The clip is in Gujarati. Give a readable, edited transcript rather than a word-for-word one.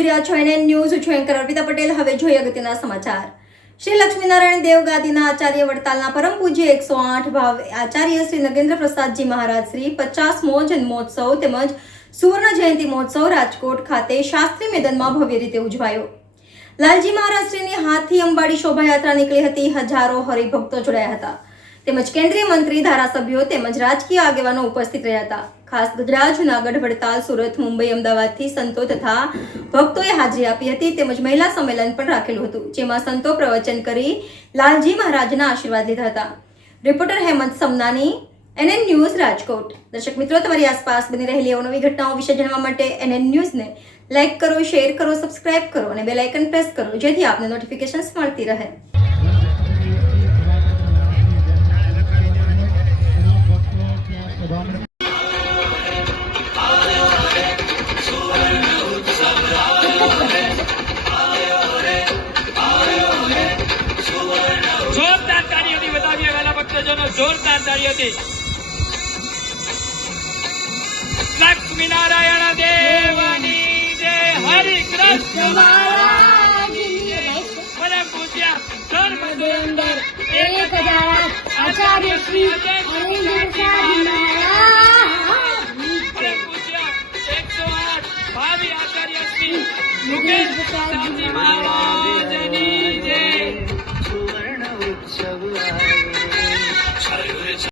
જોઈ રહ્યા છો NN ન્યૂઝ. છું એન્કર અર્પિતા પટેલ. હવે જોઈએ અગત્યના સમાચાર. શ્રી લક્ષ્મીનારાયણ દેવ ગાદીના આચાર્ય વડતાલના પરમ પૂજ્ય 108 ભાવ આચાર્ય શ્રી નગેન્દ્ર પ્રસાદજી મહારાજ શ્રી 50મો જન્મોત્સવ તેમજ સુવર્ણ જયંતિ મહોત્સવ રાજકોટ ખાતે શાસ્ત્રી મેદાનમાં ભવ્ય રીતે ઉજવાયો. લાલજી મહારાજ શ્રીની હાથી અંબાડી શોભાયાત્રા નીકળી હતી. હજારો હરિભક્તો જોડાયા હતા તેમજ કેન્દ્રીય મંત્રી, ધારાસભ્યો તેમજ રાજકીય આગેવાનો ઉપસ્થિત રહ્યા હતા. ખાસ ગુજરાત, જૂનાગઢ, વડતાલ, સુરત, મુંબઈ, અમદાવાદથી સંતો તથા ભક્તોએ હાજરી આપી હતી તેમજ મહિલા સંમેલન પણ રાખેલું હતું, જેમાં સંતો પ્રવચન કરી લાલજી મહારાજના આશીર્વાદ લીધા હતા. Reporter Hemant Samnani, NN news, Rajkot. દર્શક મિત્રો, તમારી આસપાસ બની રહેલી અવનવી ઘટનાઓ વિશે જાણવા માટે NN ન્યૂઝને લાઇક કરો, શેર કરો, સબસ્ક્રાઇબ કરો અને બેલ આઇકન પ્રેસ કરો, જેથી આપને નોટિફિકેશન્સ મળતી રહે. જોરદાર તાળીઓથી વધાવીએ વાલા ભક્તજનો, જોરદાર તાળીઓથી. લક્ષ્મીનારાયણ દેવની જય, હરિ કૃષ્ણ મહારાજની જય. પરમ પૂજ્ય સર્વસુંદર 1008 આચાર્ય શ્રી